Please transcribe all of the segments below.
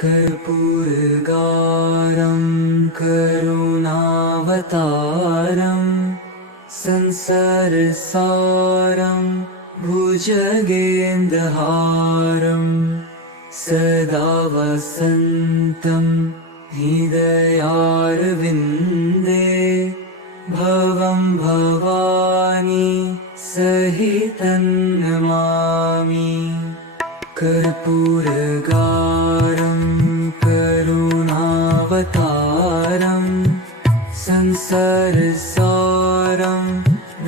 कर्पूरगारं करुणावतारं संसारसारं भुजगेन्द्रहारं सदा वसन्तं हृदयारविन्दे भवं भवानी सहितं नमामि। कर्पूरगारं करुणावतारं संसारसारं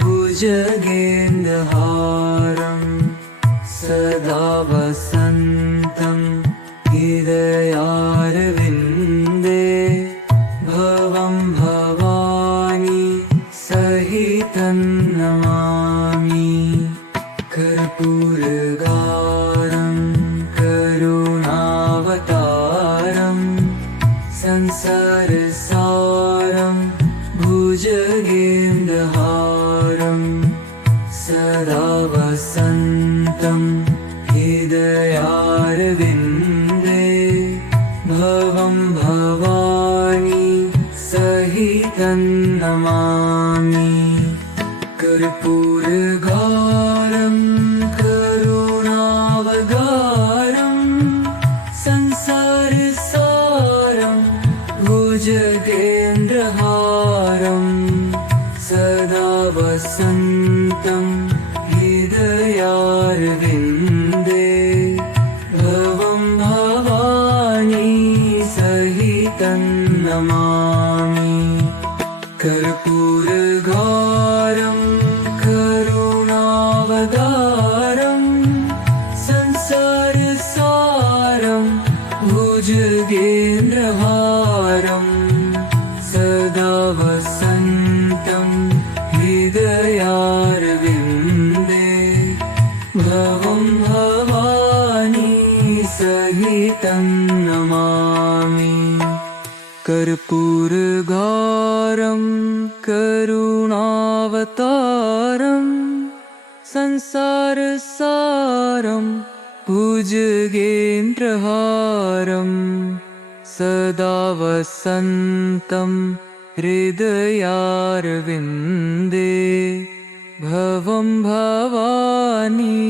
भुजगेन्द्रहारं सदा वसन्तं हृदयारविन्दे भवं भवानी सहितं नमामि। कर्पूरगारं करुणावतारं संसारसारं भुजगेन्द्रहारं सदा वसन्तं हृदयारविन्दे भवं भवानी सहितं नमामि। कर्पूरगारं करुणावतारं संसारसारं भुजगेन्द्रहारं सदा वसन्तं हृदयारविन्दे भवं भवानी सहितं नमामि। कर्पूरगारं करुणावतारं संसारसारं भुजगेन्द्रहारं सदा वसन्तं हृदयारविन्दे भवं भवानी सहितं नमामि। कर्पूरगारं करुणावतारं संसारसारं भुजगेन्द्रहारं सदा वसन्तं हृदयारविन्दे भवं भवानी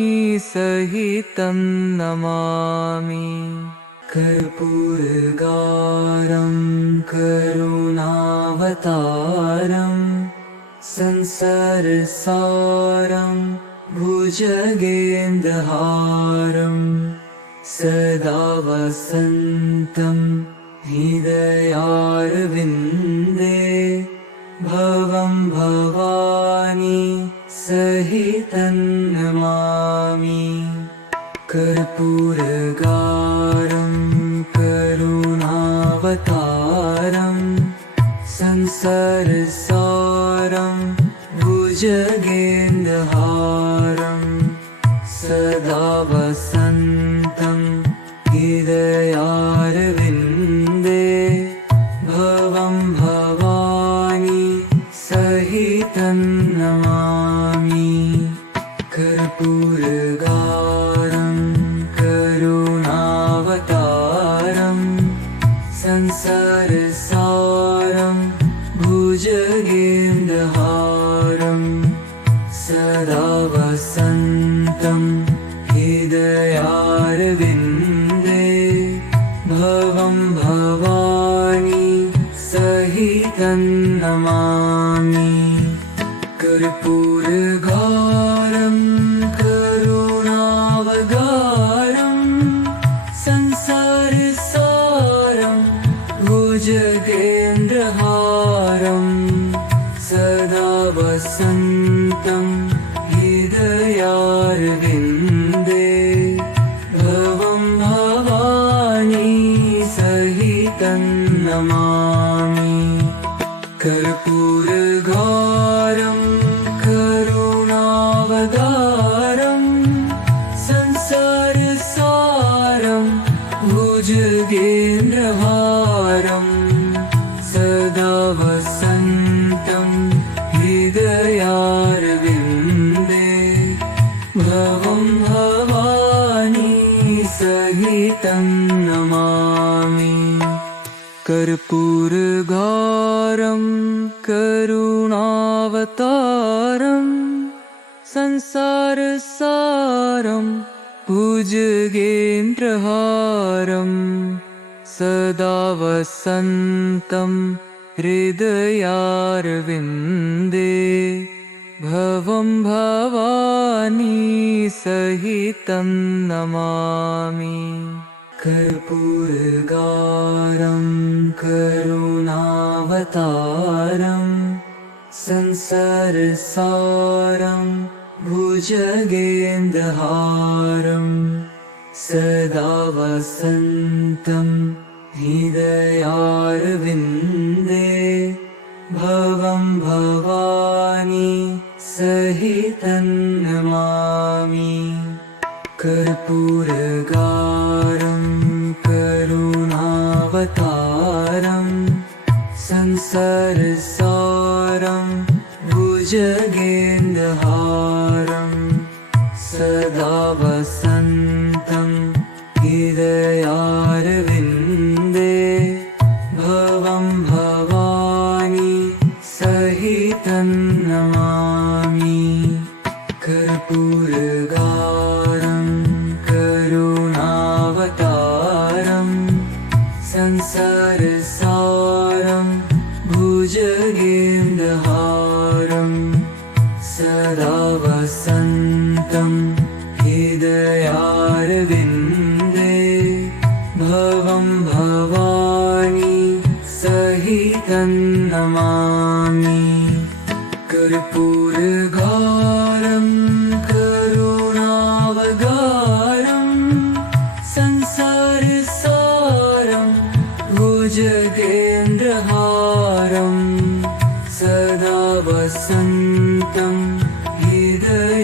सहितं नमामि। कर्पूरगारं करुणावतारं संसारसारं भुजगेन्द्रहारं सदा वसन्तं हृदयारविन्दे भवं भवानी सहितं नमामि। कर्पूरगारं करुणावतारं संसारसारं भुजगेन्द्रहारं सदा वसन्तं हृदयारविन्दे भवं भवानी सहितं नमामि। कर्पूरगारं करुणावतारं संसारसारं भुजगेन्द्रहारं सदा वसन्तं हृदयारविन्दे भवं भवानी सहितं नमामि। कर्पूरगारं करुणावतारं संसारसारं भुजगेन्द्रहारं सदा वसन्तं हृदयारविन्दे भवं भवानी सहितं नमामि। कर्पूरगारं करुणावतारं संसारसारं भुजगेन्द्रहारं सदा वसन्तं हृदयारविन्दे भवं भवानी सहितं सहितं नमामि कर्पूरगारं करुणावतारं संसारसारं भुजगेन्द्रहारं सदा वसन्तं हृदयारविन्दे भवं भवानी सहितं नमामि कर्पूरगारं करुणावतारं संसारसारं भुजगेन्द्रहारं सदा वसन्तं हृदयारविन्दे भवं भवानी सहितं नमामि कर्पूरगारं करुणावतारं संसारसारं भुजगेन्द्रहारं सदा वसन्तं हृदयारविन्दे भवं भवानी सहितं नमामि कर्पूरगारं करुणावतारं संसारसारं भुजगेन्द्रहारं सदा वसन्तं हृदयारविन्दे भवं भवानी सहितं नमामि कर्पूरगारं करुणावतारं संसारसारं भुजगेन्द्रहारं सदा वसन्तं हृदयारविन्दे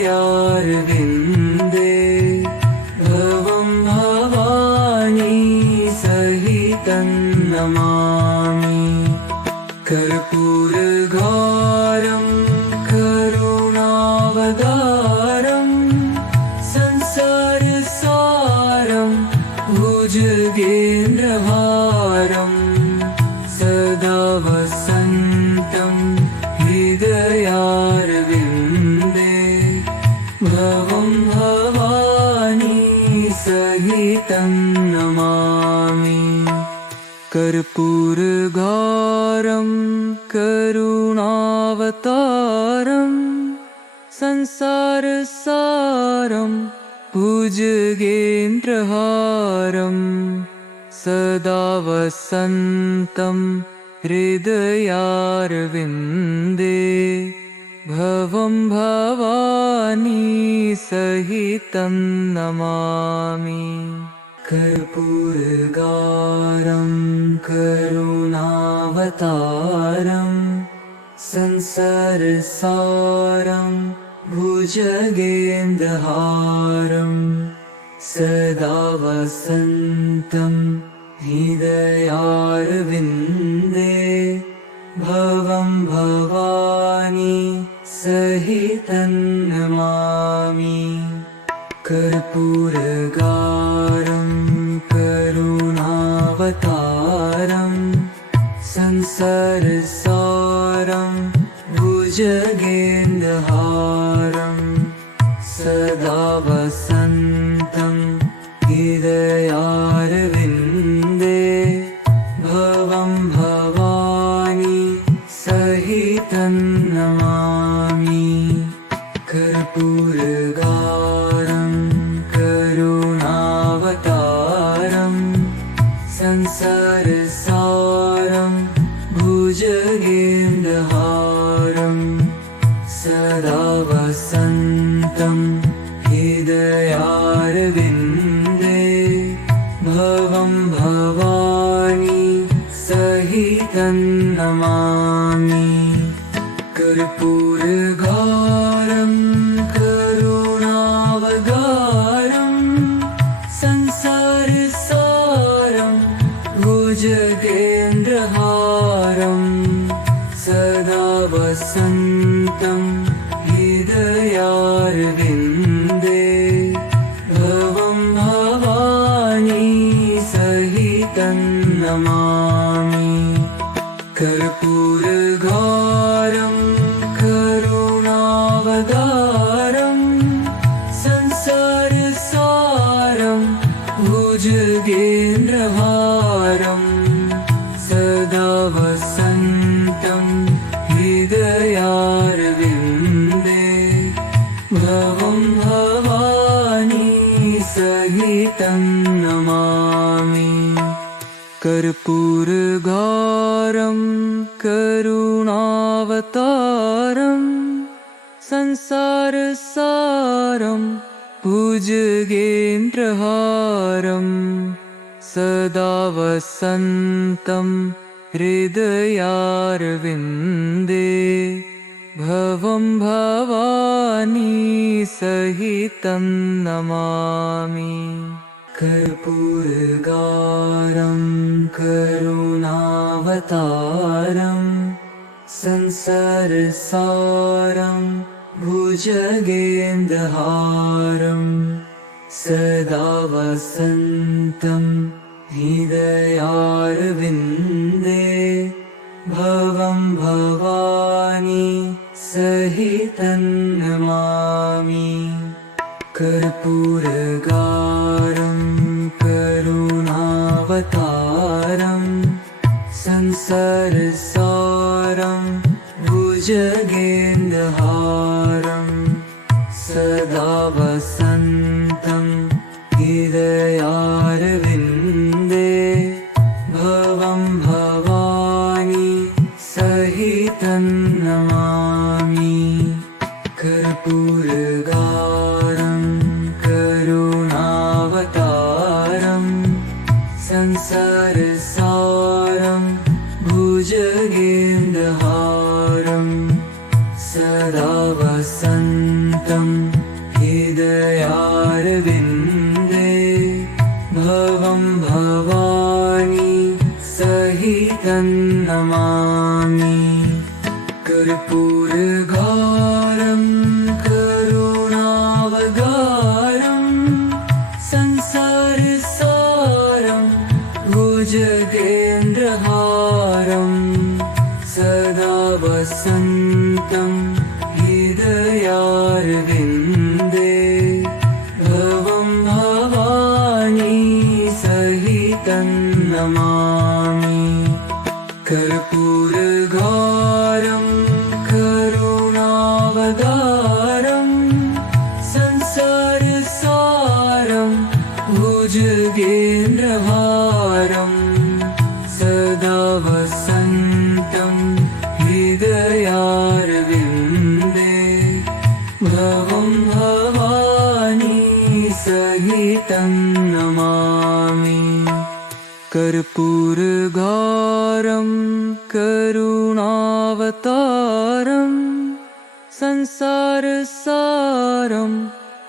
भवं भवानी सहितं नमामि कर्पूरगारं करुणावतारं संसारसारं भुजगेन्द्रहारं सदा वसन्तं हृदयारविन्दे भवं भवानी सहितं नमामि कर्पूरगारं करुणावतारं संसारसारं भुजगेन्द्रहारं सदा वसन्तं हृदयारविन्दे भवं भवानी सहितं नमामि कर्पूरगारं करुणावतारं संसारसारं भुजगेन्द्रहारं सदा वसन्तं हृदयारविन्दे भवं भवानी सहितं नमामि कर्पूरगारं करुणावतारं संसारसारं भुजगेन्द्रहारं सदा वसन्तं हृदयारविन्दे भवं भवानी सहितं नमामि कर्पूरगारं करुणावतारं संसारसारं भुजगेन्द्रहारं सदा वसन्तं हृदयारविन्दे भवं भवानी सहितं नमामि कर्पूरगारं करुणावतारं संसारसारं भुजगेन्द्रहारं सदा वसन्तं हृदयारविन्दे भवं भवानी भुजगेन्द्रहारं सदा वसन्तं हृदयारविन्दे भवं भवानी सहितं नमामि। कर्पूरगारं करुणावतारं संसारसारं भुजगेन्द्रहारं सदा वसन्तं हृदयारविन्दे भवं भवानी सहितं नमामि। कर्पूरगारं करुणावतारं संसारसारं भुजगेन्द्रहारं सदा वसन्तं हृदयारविन्दे भवं भवानी सहितं नमामि। कर्पूरगारं करुणावतारं संसारसारं भुजगेन्द्रहारं सदा वसन्तं हृदयारविन्दे भवं भवानी सहितं नमामि। कर्पूरगारं करुणावतारं संसारसारं भुजगेन्द्रहारं सदा वसन्तं हृदयारविन्दे भवं भवानी सहितं नमामि। कर्पूरगारं करुणावतारं संसारसारं भुजगेन्द्रहारं सदा वसन्तं हृदयारविन्दे भवं भवानी सहितं नमामि। कर्पूरगारं करुणावतारं संसारसारं भुजगेन्द्रहारं सदा वसन्तं हृदयारविन्दे भवं भवानी सहितं नमामि। कर्पूरगारं करुणावतारं संसारसारं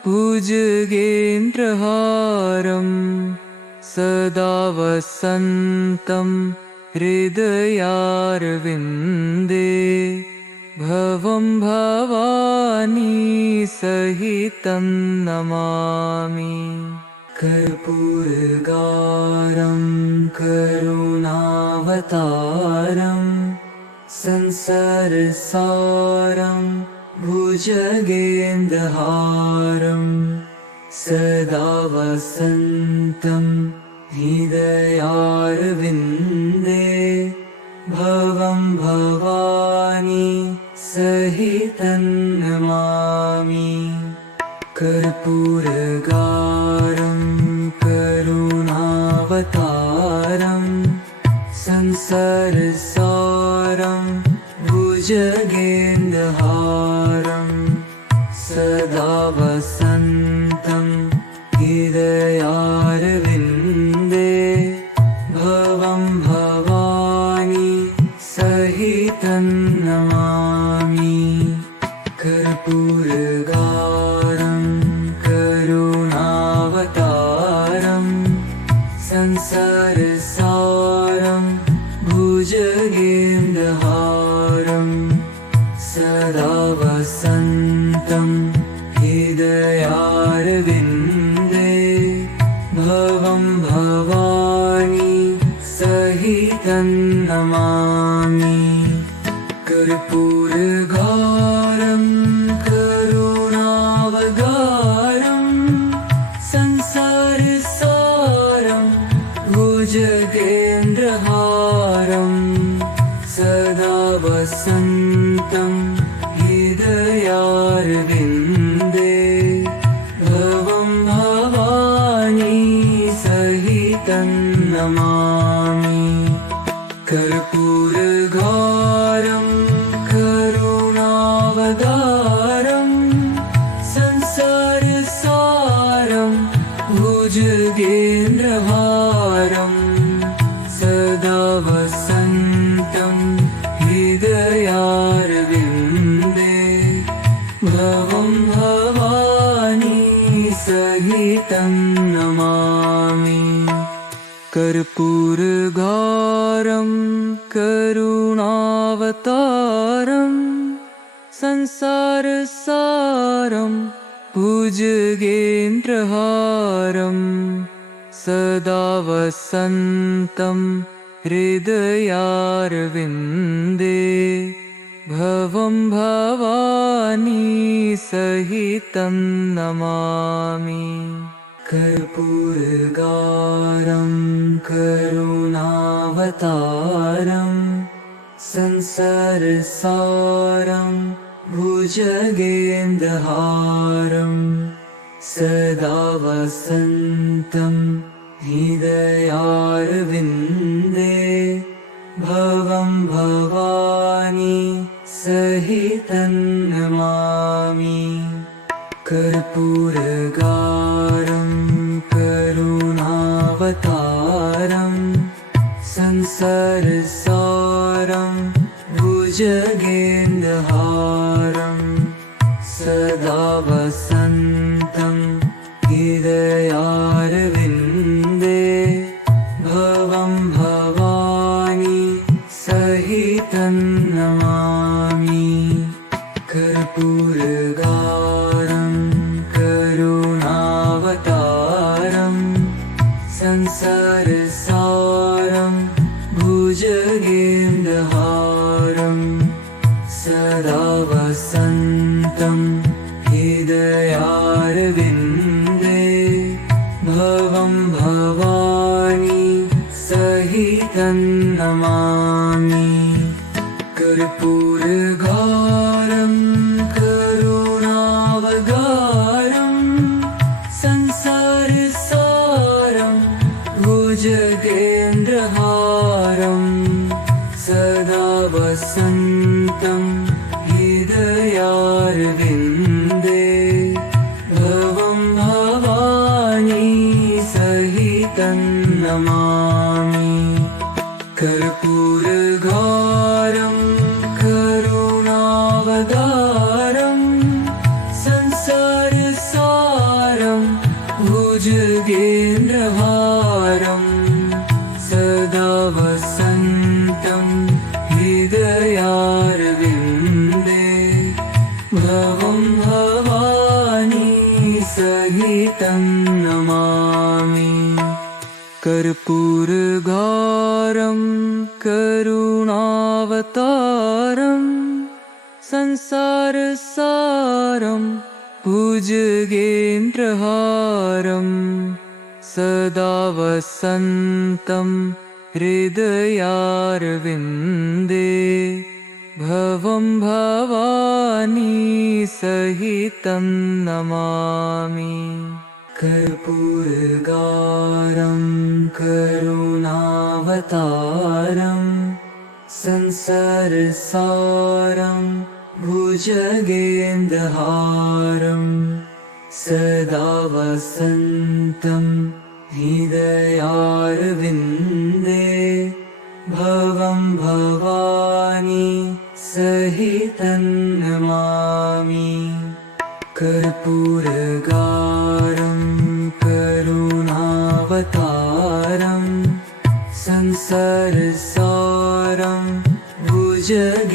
भुजगेन्द्रहारं सदा वसन्तं हृदयारविन्दे भवं भवानी सहितं नमामि। कर्पूरगारं करुणावतारं संसारसारं भुजगेन्द्रहारं सदा वसन्तं हृदयारविन्दे भवं भवानी सहितं नमामि। कर्पूरगारं करुणावतारं संसारसारं भुजगेन्द्रहारं सदा वसन्तं हृदयारविन्दे भवं भवानी सहितं नमामि। कर्पूरगारं करुणावतारं संसारसारं भुजगेन्द्रहारं सदा वसन्तं हृदयारविन्दे भवं भवानी सहितं नमामि। कर्पूरगारं करुणावतारं संसारसारं भुजगेन्द्रहारं सदा वसन्तं हृदयारविन्दे भवं भवानी सहितं नमामि कर्पूरगारं करुणावतारं संसारसारं भुजगेन्द्रहारं सदा वसन्तं हृदयारविन्दे भवं भवानी सहितं नमामि कर्पूरगारं करुणावतारं संसारसारं भुजगेन्द्रहारं सदा वसन्तं हृदयारविन्दे भवं भवानी सहितं नमामि कर्पूरगारं करुणावतारं संसारसारं भुजगेन्द्रहारं सदा वसन्तं हृदयारविन्दे भवं भवानी सहितं नमामि कर्पूरगारं करुणावतारं संसारसारं भुजगेन्द्रहारं सदा वसन्तं हृदयारविन्दे भवं भवानी सहितं नमामि कर्पूरगारं करुणावतारं संसारसारं भुजगेन्द्रहारं सदा वसन्तं हृदयारविन्दे भवं भवानी सहितं नमामि कर्पूरगारं करुणावतारं संसारसारं भुजगेन्द्रहारं सदा वसन्तं हृदयारविन्दे भवं भवानी सहितं नमामि कर्पूरगारं करुणावतारं संसारसारं भुजगेन्द्रहारं सदा वसन्तं हृदयारविन्दे भवं भवानी सहितं नमामि कर्पूरगारं करुणावतारं संसारसारं भुजगेन्द्रहारं सदा वसन्तं हृदयारविन्दे भवं भवानी सहितं नमामि कर्पूरगारं करुणावतारं संसारसारं भुजगेन्द्रहारं सदा वसन्तं हृदयारविन्दे भवं भवानी सहितं नमामि कर्पूरगारं करुणावतारं संसारसारं भुजगेन्द्रहारं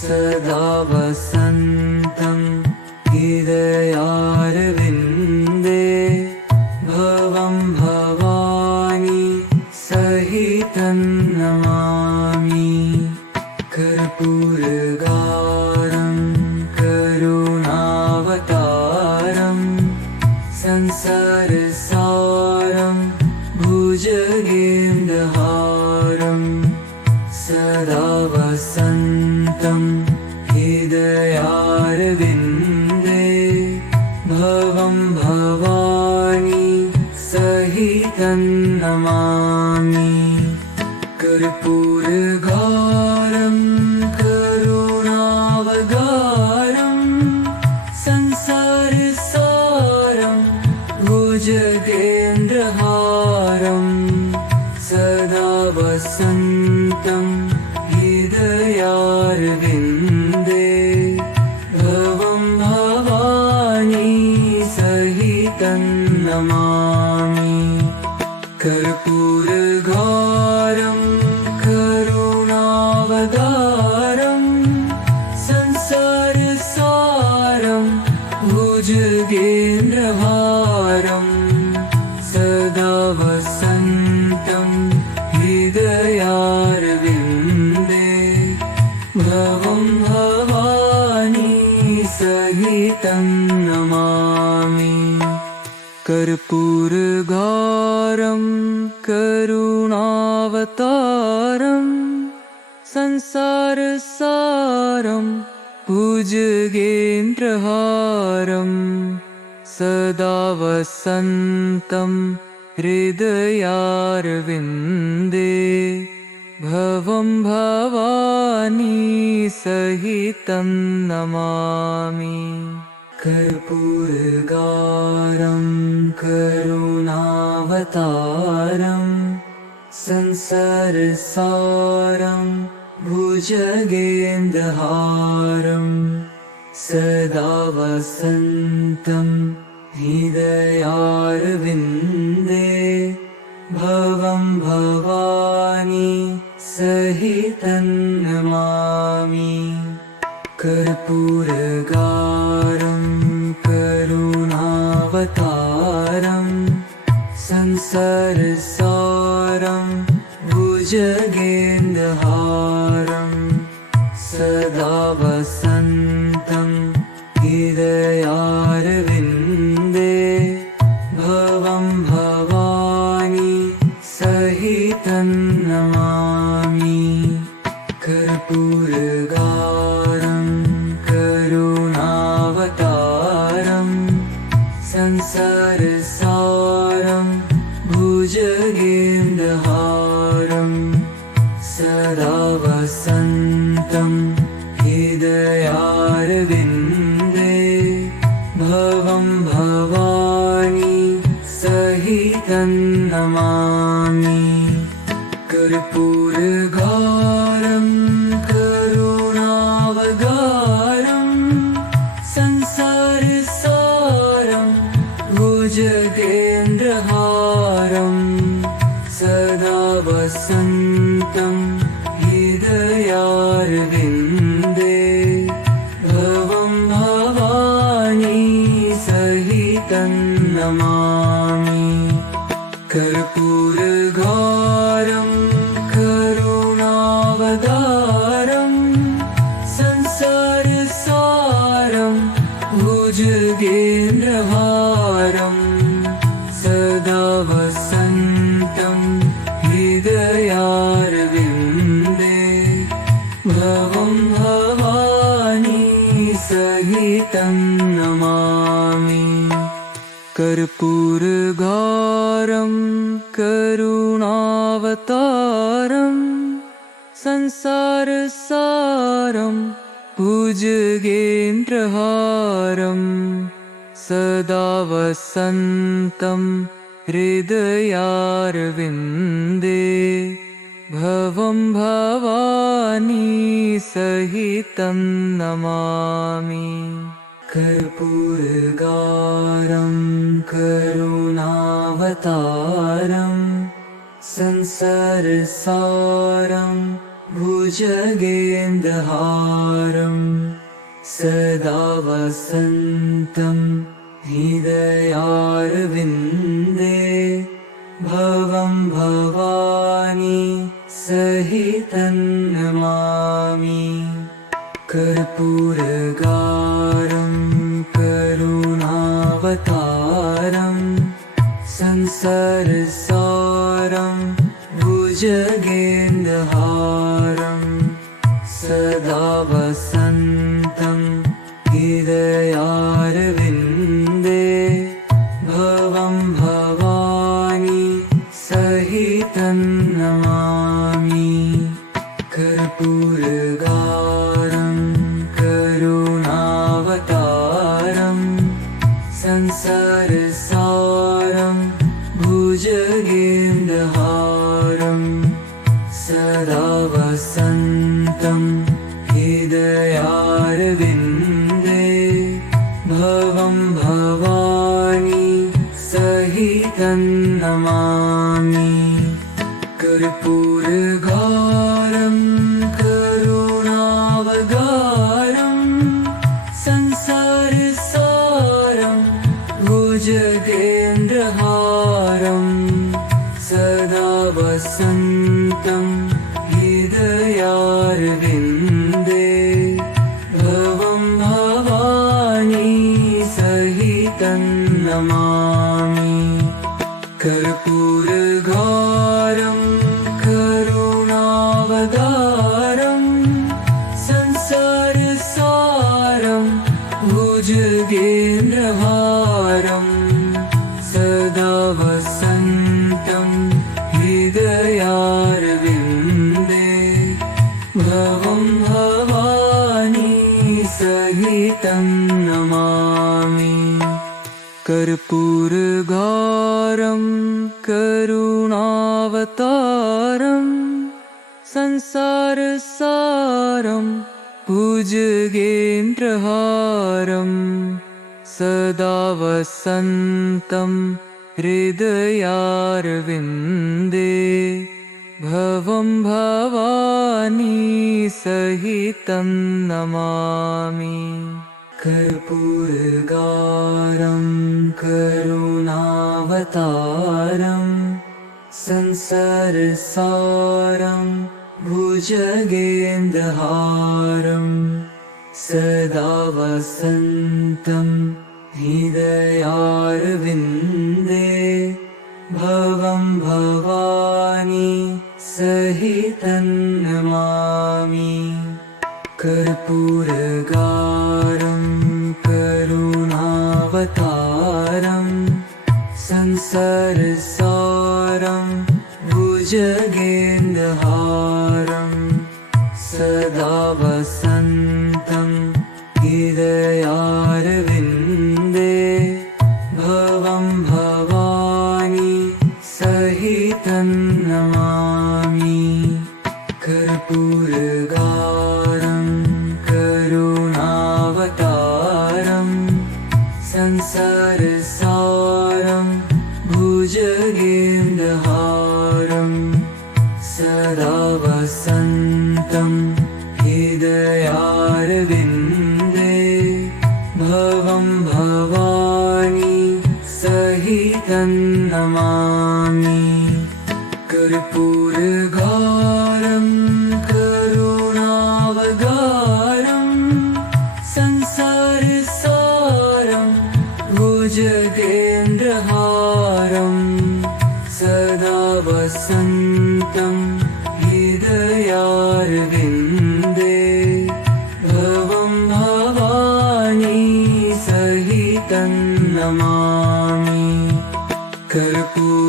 सदा वसन्तं हृदयारविन्दे भवं भवानी सहितं नमामि कर्पूरगारं करुणावतारं संसारसारं संसारसारं भुजगेन्द्रहारं सदा वसन्तं हृदयारविन्दे भवं भवानी सहितं नमामि कर्पूरगारं करुणावगारं संसारसारं भुजगेन्द्रहारं सदा वसन्तं हृदयारविन्दे भवं भवानी सहितं नमामि कर्पूरगारं करुणावतारं संसारसारं भुजगेन्द्रहारं सदा वसन्तं हृदयारविन्दे भवं भवानी सहितं नमामि कर्पूरगारं करुणावतारं संसारसारं भुजगेन्द्रहारं सदा वसन्तं हृदयारविन्दे भवं भवानी सहितं नमामि कर्पूरगारं करुणावतारं संसारसारं भुजगेन्द्रहारं सदा वसन्तं हृदयारविन्दे भवं भवानी सहितं नमामि कर्पूरगारं करुणावतारं संसारसारं भुजगेन्द्रहारं सदा वसन्तं हृदयारविन्दे भवं भवानी सहितं नमामि कर्पूरगारं करुणावतारं संसारसारं भुजगेन्द्रहारं सदा वसन्तं हृदयारविन्दे भवं भवानी सहितं नमामि कर्पूरगारं करुणावगारं संसारसारं भुजगेन्द्रहारं सदा वसन्तं हृदयारविन्दे भवं भवानी सहितं नमामि कर्पूरगारं करुणावतारं संसारसारं भुजगेन्द्रहारं सदा वसन्तं हृदयारविन्दे भवं भवानी सहितं नमामि कर्पूरगारं करुणावतारं संसारसारं भुजगेन्द्रहारं सदा वसन्तं हृदयारविन्दे भवं भवानी सहितं नमामि कर्पूरगारं करुणावतारं संसारसारं भुजगेन्द्रहारं सदा वसन्तं हृदयारविन्दे भवं भवानी सहितं नमामि कर्पूरगारं करुणावतारं संसारसारं भुजगेन्द्रहारं सदा वसन्तं हृदयारविन्दे भवं भवानी सहितं नमामि कर्पूरगारं करुणावतारं संसारसारं भुजगेन्द्रहारं सदा वसन्तं हृदयारविन्दे भवं भवानी सहितं नमामि कर्पूरगारं करुणावतारं संसारसारं भुजगेन्द्रहारं सदा वसन्तं हृदयारविन्दे भवं भवानी सहितं नमामि कर्पूरगारं करुणावतारं संसारसारं भुजगेन्द्रहारं सदा वसन्तं हृदयारविन्दे भवं भवानी सहितं नमामि कर्पूरगारं करुणावतारं संसारसारं भुजगेन्द्रहारं सदा वसन्तं हृदयारविन्दे भवं भवानी सहितं नमामि कर्पूरगारं करुणावतारं संसारसारं भुजगेन्द्रहारं सदा वसन्तं हृदयारविन्दे भवं भवानी सहितं नमामि कर्पूरगारं करुणावतारं संसारसारं भुजगेन्द्रहारं सदा वसन्तं हृदयारविन्दे भवं भवानी सहितं नमामि कर्पूरगारं करुणावतारं संसारसारं भुजगेन्द्रहारं सदा वसन्तं हृदयारविन्दे भवं भवानी सहितं नमामि कर्पूरगारं करुणावतारं संसारसारं भुजगेन्द्रहारं सदा वसन्तं हृदयारविन्दे भवं भवानी सहितं नमामि कर्पूरगारं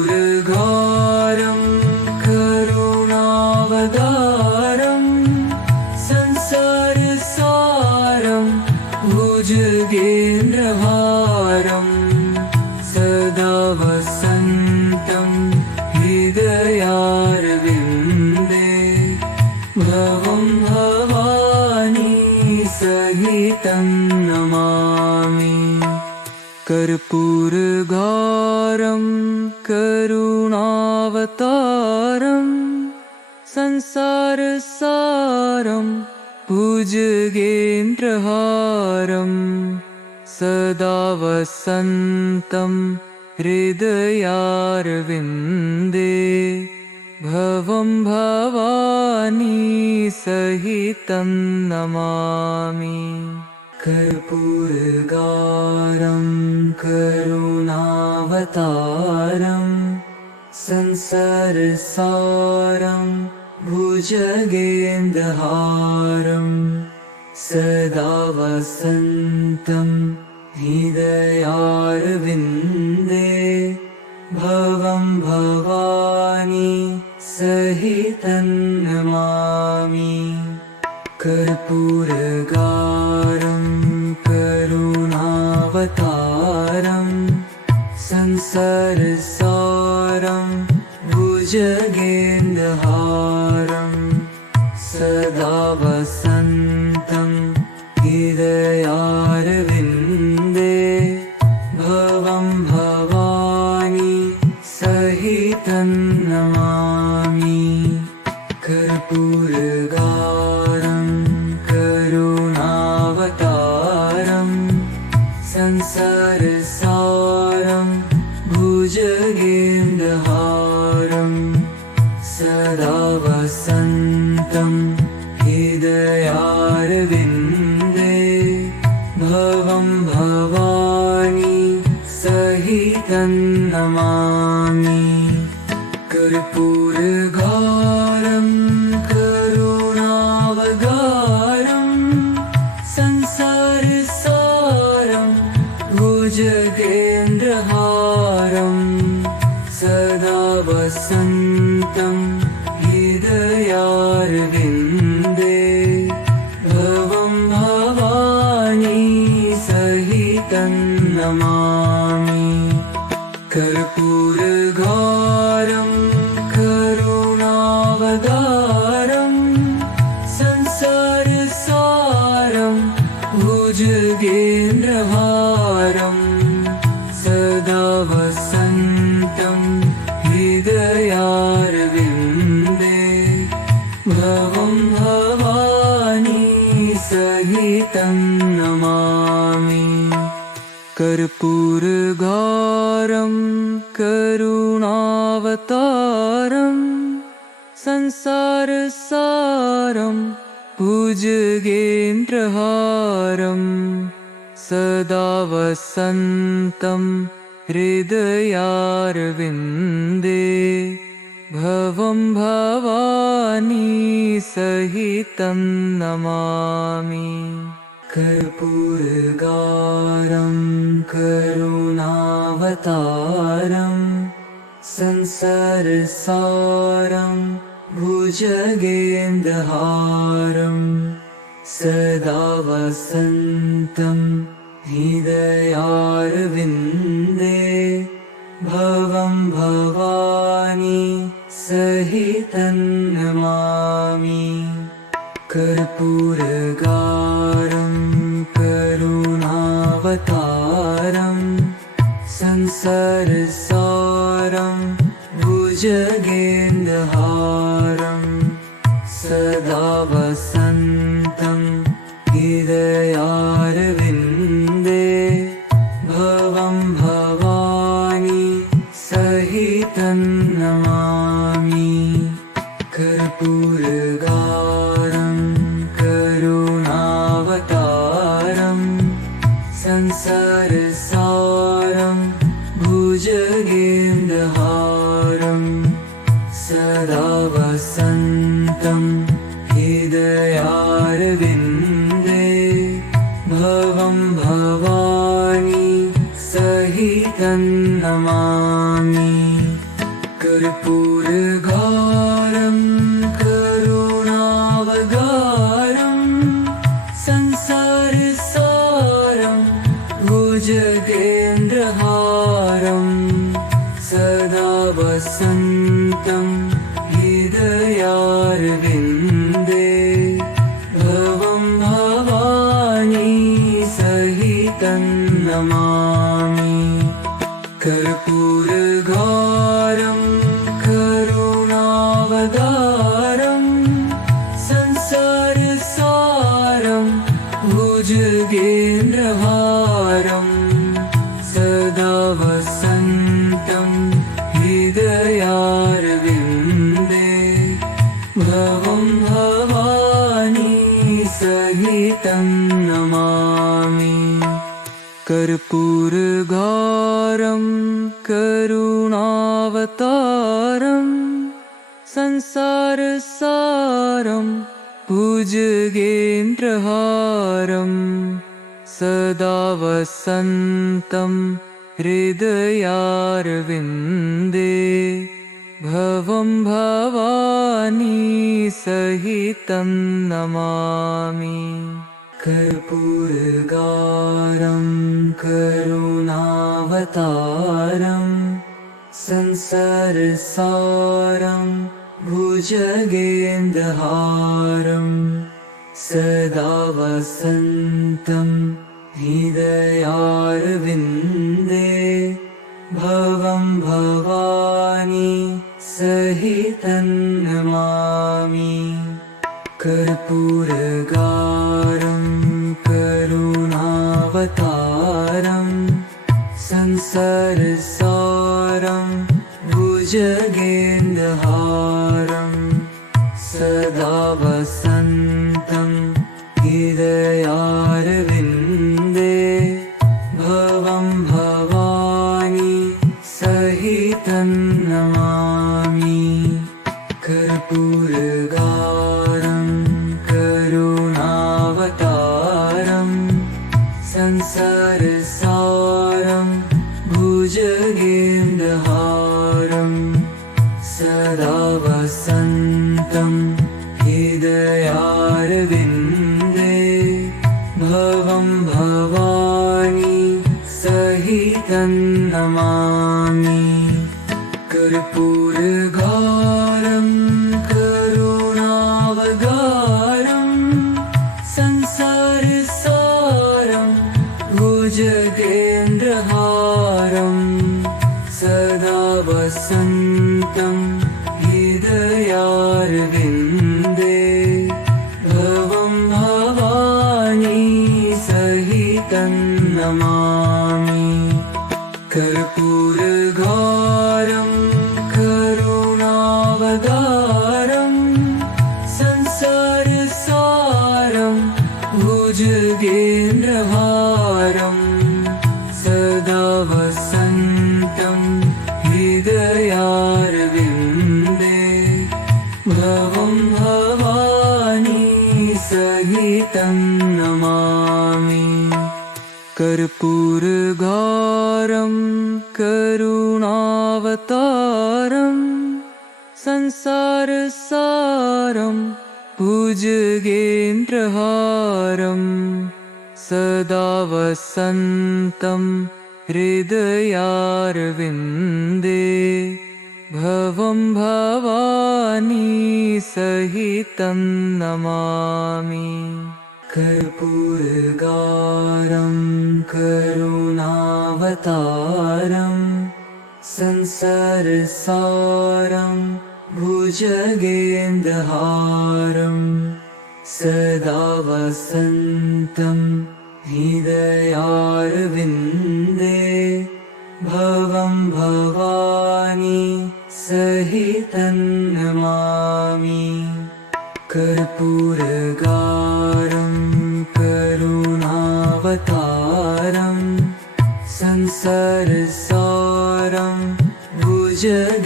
करुणावतारं संसारसारं भुजगेन्द्रहारं सदा वसन्तं हृदयारविन्दे भवं भवानी सहितं नमामि कर्पूरगारं करुणावतारं संसारसारं भुजगेन्द्रहारं सदा वसन्तं हृदयारविन्दे भवं भवानी सहितं नमामि कर्पूरगारं करुणावतारं संसारसारं भुजगेन्द्रहारं सदा वसन्तं हृदयारविन्दे भवं भवानी सहितं नमामि। कर्पूरगारं करुणावतारं संसारसारं भुजगेन्द्रहारं सदा वसन्तं हृदयारविन्दे भवं भवानी सहितं नमामि। कर्पूरगारं करुणावतारं संसारसारं भुजगेन्द्रहारं सदा वसन्तं हृदयारविन्दे भवं भवानी सहितं नमामि। कर्पूरगारं करुणावतारं संसारसारं भुजगेन्द्रहारं सदा वसन्तं हृदयारविन्दे भवं भवानी सहितं नमामि। कर्पूरगारं करुणावतारं संसारसारं भुजगेन्द्रहारं सदा वसन्तं हृदयारविन्दे भवं भवानी सहितं नमामि। कर्पूरगारं करुणावतारं संसारसारं भुजगेन्द्रहारं सदा वसन्तं हृदयारविन्दे भवं भवानी सहितं नमामि। कर्पूरगारं करुणावतारं संसारसारं भुजगेन्द्रहारं सदा वसन्तं हृदयारविन्दे भवं भवानी सहितं नमामि। कर्पूरगारं करुणावतारं संसारसारं भुजगेन्द्रहारं सदा वसन्तं हृदयारविन्दे भवं भवानी सहितं नमामि। कर्पूरगारं करुणावतारं संसारसारं भुजगेन्द्रहारं सदा वसन्तं हृदयारविन्दे भवं भवानी सहितं नमामि। कर्पूरगारं करुणावतारं संसारसारं भुजगेन्द्रहारं सदा वसन्तं हृदयारविन्दे भवं भवानी सहितं नमामि। कर्पूरगारं करुणावतारं संसारसारं भुजगेन्द्रहारं सदा वसन्तं हृदयारविन्दे भवं भवानी सहितं नमामि। कर्पूरगारं करुणावतारं संसारसारं भुजगेन्द्रहारं सदा वसन्तं हृदयारविन्दे भवं भवानी सहितं नमामि। कर्पूरगारं करुणावतारं संसारसारं भुजगेन्द्रहारं सदा वसन्तं हृदयारविन्दे भवं भवानी सहितं नमामि। कर्पूरगारं करुणावतारं संसारसारं भुजगेन्द्रहारं सदा वसन्तं हृदयारविन्दे भवं भवानी सहितं नमामि। कर्पूरगारं करुणावतारं संसारसारं भुजगेन्द्रहारं सदा वसन्तं हृदयारविन्दे भवं भवानी सहितं नमामि। कर्पूरगारं करुणावतारं संसारसारं भुजगेन्द्रहारं सदा वसन्तं हृदयारविन्दे भवं भवानी सहितं नमामि। कर्पूरगारं करुणावतारं संसारसारं भुजगेन्द्रहारं सदा वसन्तं हृदयारविन्दे भवं भवानी सहितं नमामि। कर्पूरगारं करुणावतारं संसारसारं भुजगेन्द्रहारं सदा वसन्तं हृदयारविन्दे भवं भवानी सहितं नमामि। कर्पूरगारं करुणावतारं संसारसारं भुजगेन्द्रहारं सदा वसन्तं हृदयारविन्दे भवं भवानी सहितं नमामि। कर्पूरगारं करुणावतारं संसारसारं भुजगेन्द्रहारं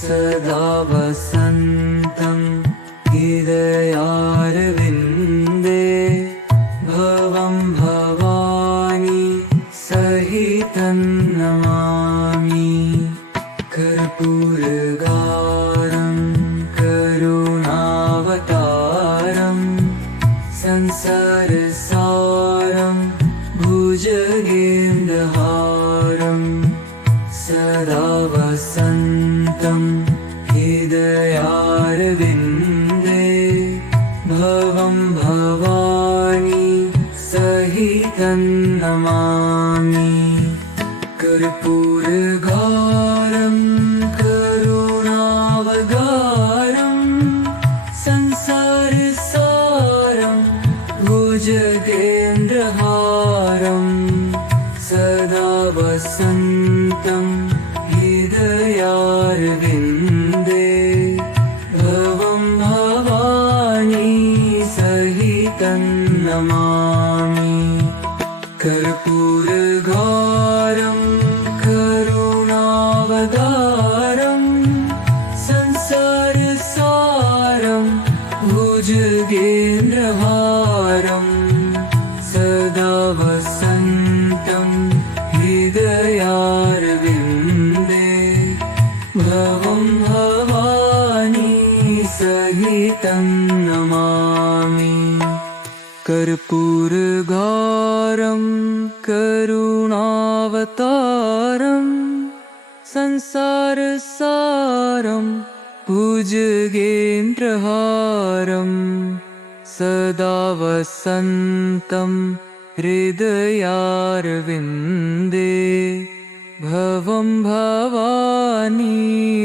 सदा वसन्तं हृदयारविन्दे भवं भवानी सहितं नमामि। कर्पूरगारं करुणावतारं संसारसारं भुजगेन्द्रहारं सदा वसन्तं हृदयारविन्दे भवं भवानी सहितं नमामि। कर्पूरगारं करुणावतारं संसारसारं भुजगेन्द्रहारं सदा वसन्तं हृदयारविन्दे भवं भवानी सहितं नमामि। सहितं नमामि कर्पूरगारं करुणावतारं संसारसारं भुजगेन्द्रहारं सदा वसन्तं हृदयारविन्दे भवं भवानी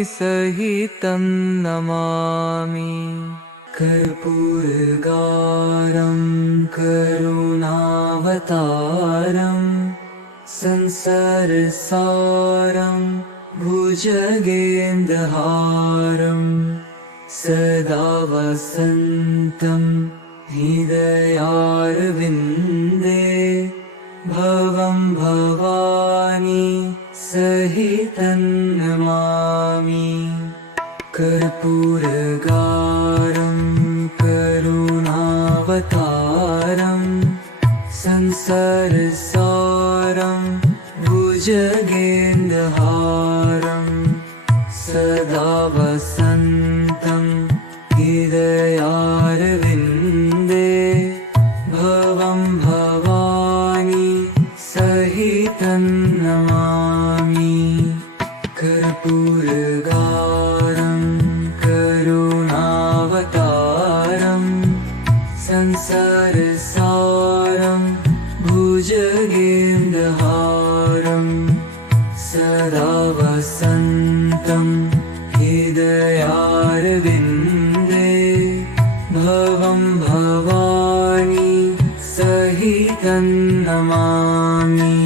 सहितं नमामि कर्पूरगारं करुणावतारं संसारसारं भुजगेन्द्रहारं सदा वसन्तं हृदयारविन्दे भवं भवानी सहितं नमामि कर्पूरगारं करुणावतारं संसारसारं भुजगेन्द्रहारं सदा वसन्तं हृदयारविन्दे भवं भवानी सहितं नमामि कर्पूरगारं करुणावतारं संसारसारं भुजगेन्द्रहारं सदा वसन्तं हृदयारविन्दे भवं भवानी सहितं नमामि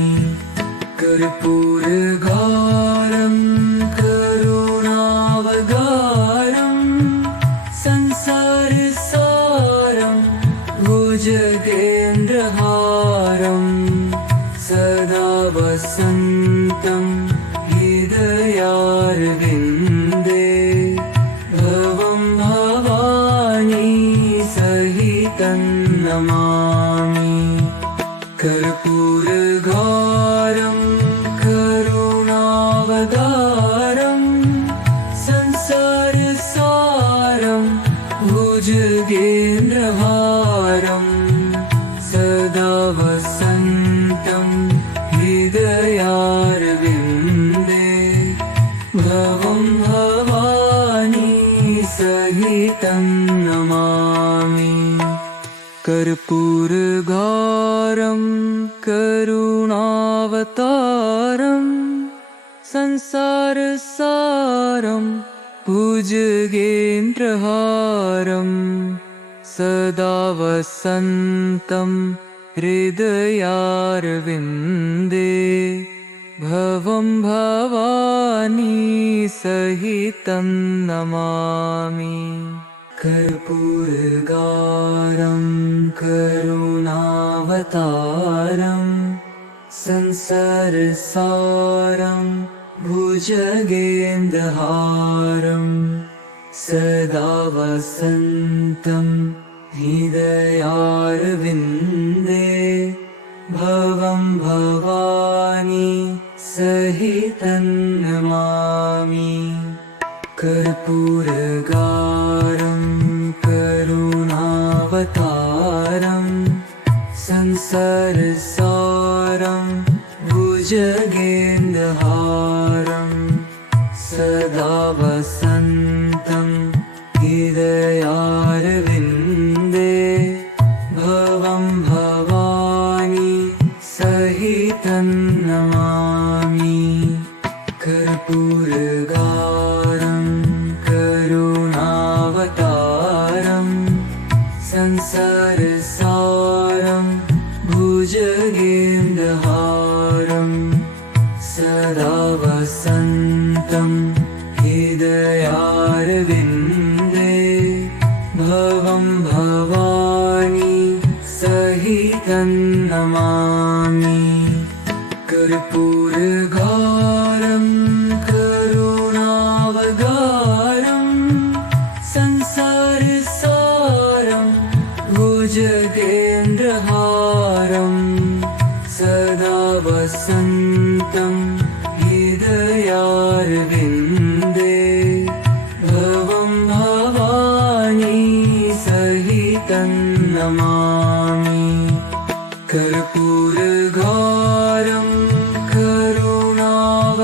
कर्पूरगारं करुणावतारं संसारसारं भुजगेन्द्रहारं सदा वसन्तं हृदयारविन्दे भवं भवानी सहितं नमामि कर्पूरगारं करुणावतारं संसारसारं भुजगेन्द्रहारं सदा वसन्तं हृदयारविन्दे भवं भवानी सहितं नमामि कर्पूरगारं करुणावतारं संसारसारं भुजगेन्द्रहारं सदा वसन्तं हृदयारविन्दे भवं भवानी सहितं नमामि कर्पूरगारं करुणावतारं संसारसारं भुजगेन्द्रहारं सदा वसन्तं हृदयारविन्दे भवं भवानी सहितं नमामि कर्पूरगारं करुणावतारं संसारसारं भुजगेन्द्रहारं सदा वसन्तं हृदयारविन्दे भवं भवानी सहितं नमामि कर्पूरगारं करुणावतारं संसारसारं भुजगेन्द्रहारं सदा वसन्तं हृदयारविन्दे भवं भवानी सहितं नमामि कर्पूरगारं करुणावतारं संसारसारं भुजगेन्द्रहारं सदा वसन्तं हृदयारविन्दे भवं भवानी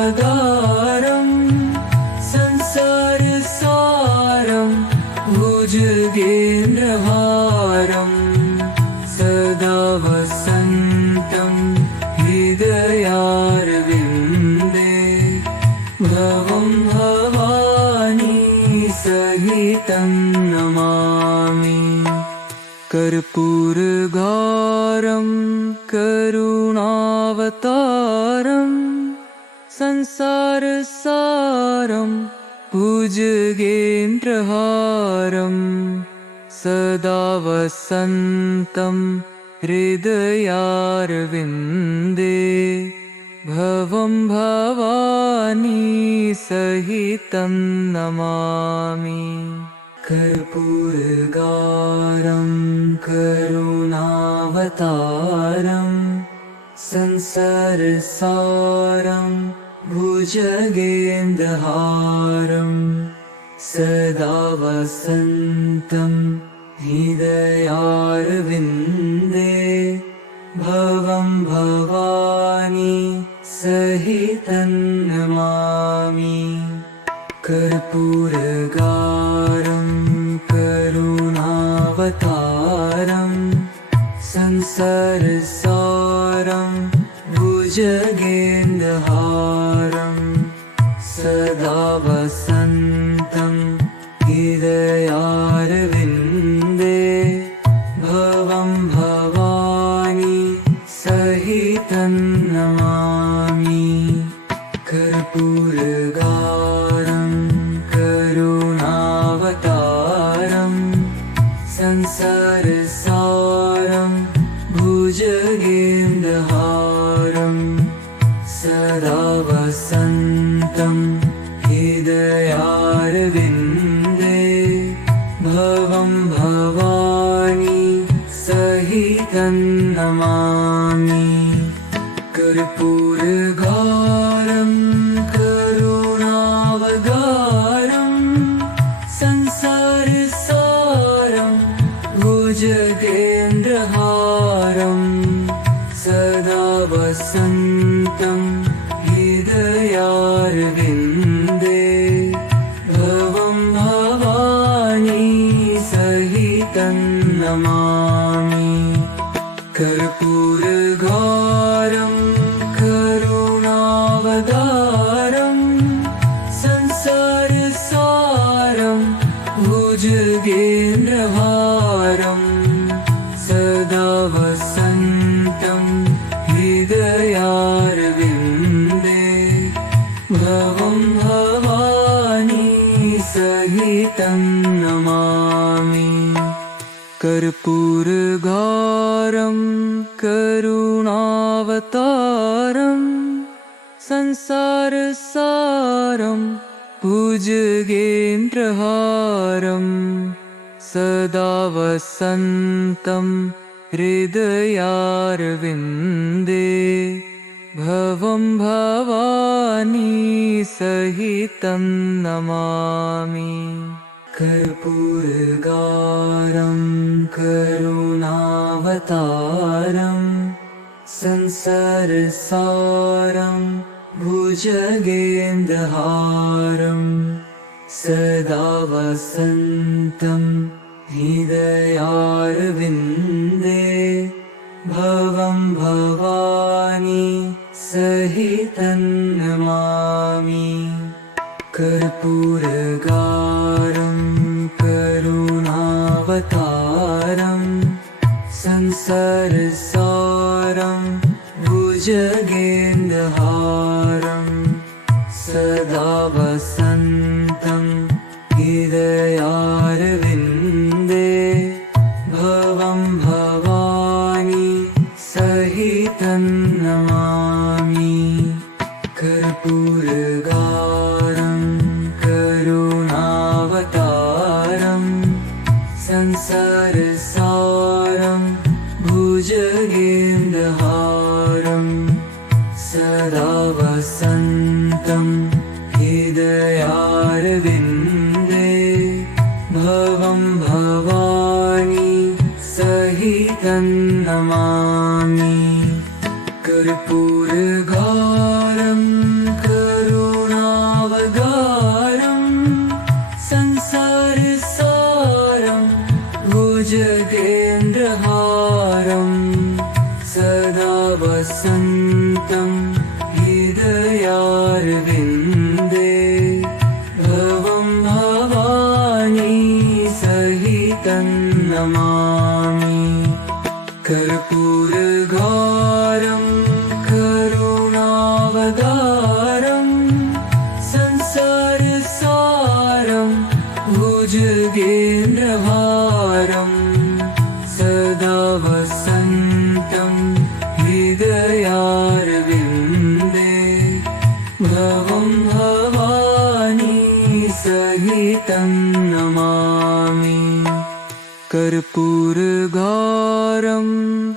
करुणावतारं संसारसारं भुजगेन्द्रहारं सदा वसन्तं हृदयारविन्दे भवं भवानी सहितं नमामि। कर्पूरगारं करुणावतारं संसारसारं भुजगेन्द्रहारं सदा वसन्तं हृदयारविन्दे भवं भवानी सहितं नमामि। कर्पूरगारं करुणावतारं संसारसारं भुजगेन्द्रहारं सदा वसन्तं हृदयारविन्दे भवं भवानी सहितं नमामि। कर्पूरगारं करुणावतारं संसारसारं भुजगेन्द्रहारं सदा वसन्तं हृदयारविन्दे भवं भवानी सहितं नमामि। कर्पूरगारं करुणावतारं संसारसारं भुजगेन्द्रहारं सदा वसन्तं हृदयारविन्दे भवं भवानी सहितं नमामि। कर्पूरगारं करुणावतारं संसारसारं भुजगेन्द्रहारं सदा वसन्तं हृदयारविन्दे भवं भवानी सहितं नमामि। कर्पूरगारं करुणावतारं संसारसारं भुजगेन्द्रहारं सदा वसन्तं हृदयारविन्दे भवं भवानी सहितं नमामि। कर्पूरगारं करुणावतारं संसारसारं भुजगेन्द्रहारं सदा वसन्तं हृदयारविन्दे भवं भवानी सहितं नमामि। कर्पूरगारं करुणावतारं संसारसारं भुजगेन्द्रहारं सदा वसन्तं हृदयारविन्दे भवं भवानी सहितं नमामि। कर्पूरगारं करुणावतारं संसारसारं भुजगेन्द्रहारं सदा वसन्तं हृदयारविन्दे भवं भवानी सहितं नमामि। कर्पूरगारं करुणावतारं संसारसारं भुजगेन्द्रहारं सदा वसन्तं हृदयारविन्दे भवं भवानी सहितं नमामि। कर्पूरगारं भवं भवानी सहितं नमामि कर्पूरगौरं करुणावतारं संसारसारं भुजगेन्द्रहारं सदा वसन्तं हृदयारविन्दे भवं भवानी सहितं नमामि कर्पूरगौरं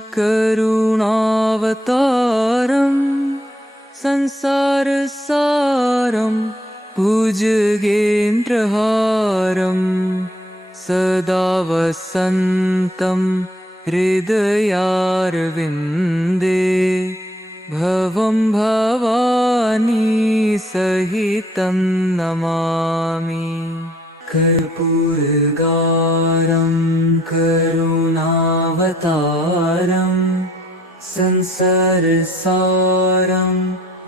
करुणावतारं संसारसारं भुजगेन्द्रहारं सदा वसन्तं हृदयारविन्दे भवं भवानी सहितं नमामि कर्पूरगौरं करुणावतारं संसारसारं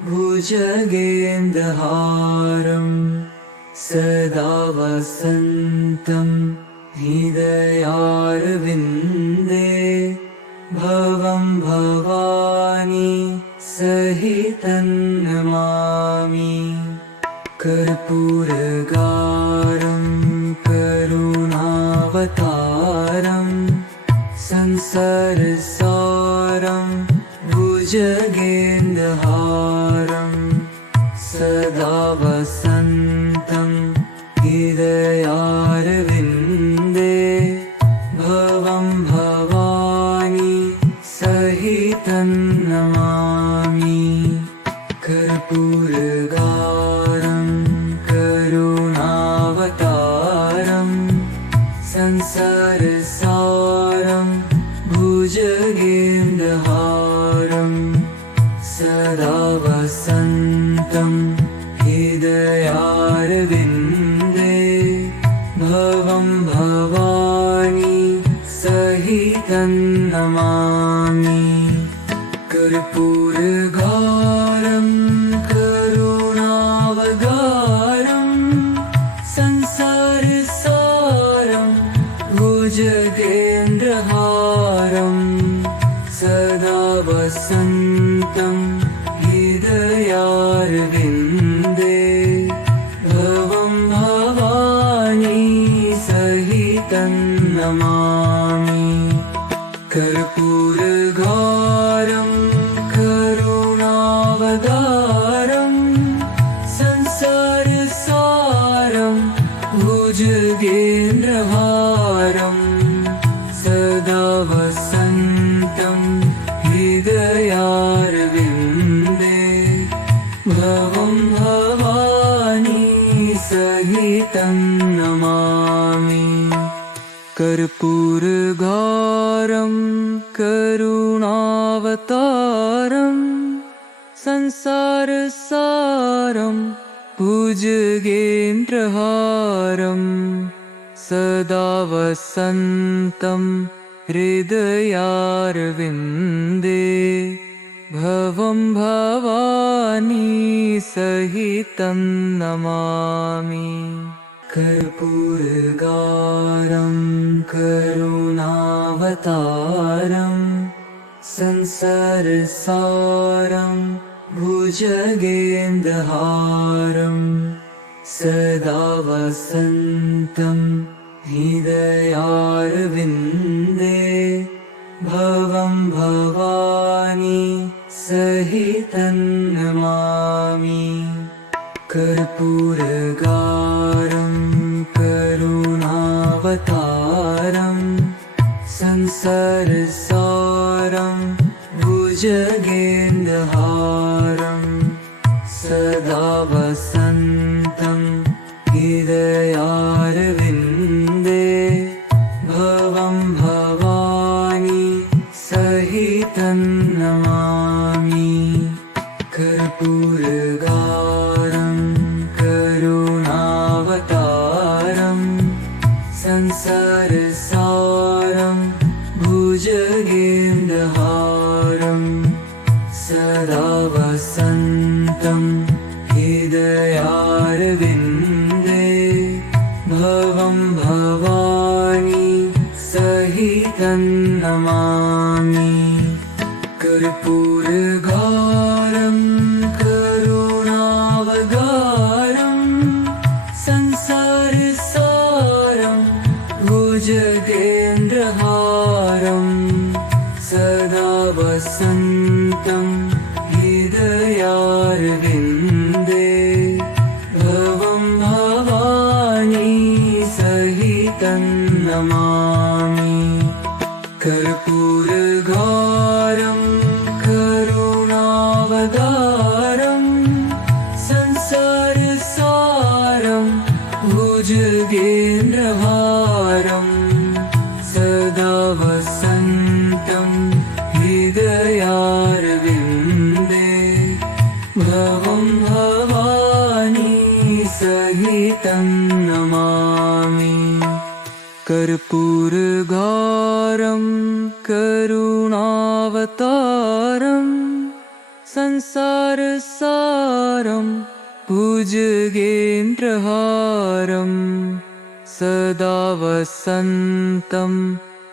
भुजगेन्द्रहारं सदा वसन्तं हृदयारविन्दे भवं भवानी सहितं नमामि कर्पूरगौरं करुणावतारं संसारसारं भुजगेन्द्रहारं सदा वसन्तं हृदयारविन्दे भवं भवानी सहितं नमामि कर्पूरगौरं करुणावतारं संसारसारं भुजगेन्द्रहारं सदा वसन्तं हृदयारविन्दे भवं भवानी सहितं नमामि कर्पूरगौरं करुणावतारं संसारसारं भुजगेन्द्रहारं सदा वसन्तं हृदयारविन्दे भवं भवानी सहितं नमामि कर्पूरगौरं करुणावतारं संसारसारं भुजगेन्द्रहारं सदा वसन्तं हृदयारविन्दे भवं भवानी सहितं नमामि कर्पूरगौरं करुणावतारं संसारसारं भुजगेन्द्रहारं सदा वसन्तं हृदयारविन्दे भवं भवानी सहितं नमामि कर्पूरगौरं करुणावतारं संसारसारं भुजगेन्द्रहारं सदा वसन्तं हृदयारविन्दे भवं भवानी सहितं नमामि कर्पूरगौरं करुणावतारं संसारसारं भुजगेन्द्रहारं सदा वसन्तं हृदयारविन्दे भवं भवानी सहितं नमामि कर्पूरगौरं करुणावतारं संसारसारं भुजगेन्द्रहारं सदा वसन्तं हृदयारविन्दे हृदयारविन्दे भवं भवानी सहितं नमामि कर्पूरगारं करुणावतारं संसारसारं भुजगेन्द्रहारं सदा वसन्तं हृदयारविन्दे भवं भवानी सहितं नमामि कर्पूरगारं करुणावतारं संसारसारं भुजगेन्द्रहारं सदा वसन्तं हृदयारविन्दे भवं भवानी सहितं नमामि कर्पूरगारं करुणावतारं संसारसारं भुजगेन्द्रहारं सदा वसन्तं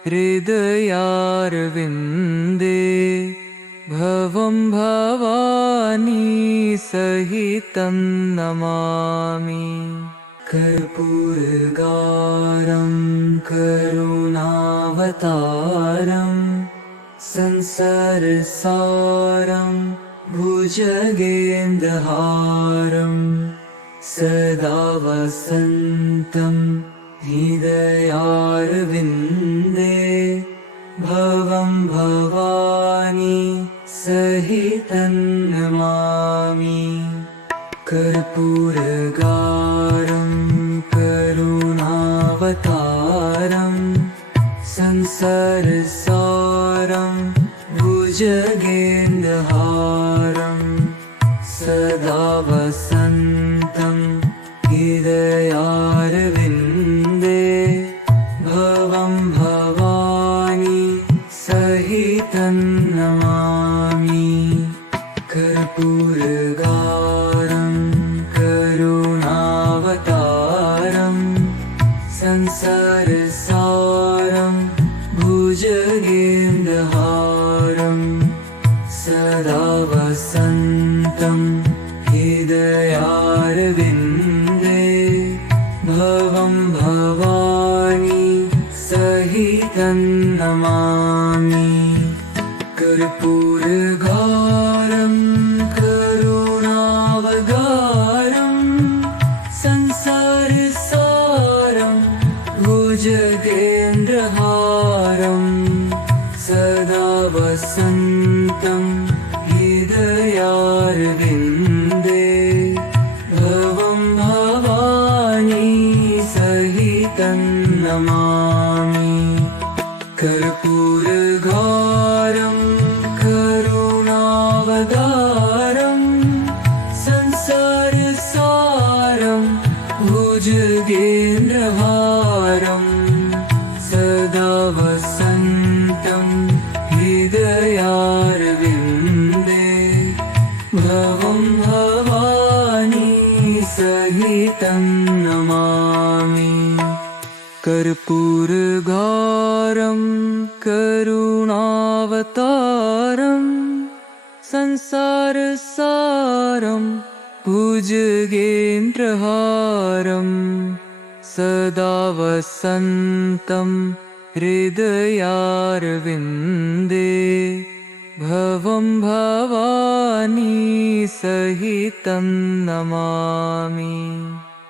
हृदयारविन्दे भवं भवानी सहितं नमामि कर्पूरगारं करुणावतारं संसारसारं भुजगेन्द्रहारं सदा वसन्तं हृदयारविन्दे भवं भवानी सहितं नमामि कर्पूरगारं करुणावतारं संसारसारं भुजगेन्द्रहारं सदा वसन्तं हृदयारविन्दे भवं भवानी सहितं नमामि कर्पूरगारं करुणावतारं संसारसारं भुजगेन्द्रहारं सदा वसन्तं हृदयारविन्दे भवं भवानी सहितं नमामि कर्पूरगारं करुणावतारं संसारसारं भुजगेन्द्रहारं सदा वसन्तं हृदयारविन्दे भवं भवानी सहितं नमामि कर्पूरगारं करुणावतारं संसारसारं भुजगेन्द्रहारं सदा वसन्तं हृदयारविन्दे भवं भवानी सहितं नमामि कर्पूरगारं करुणावतारं संसारसारं भुजगेन्द्रहारं सदा वसन्तं हृदयारविन्दे भवं भवानी सहितं नमामि।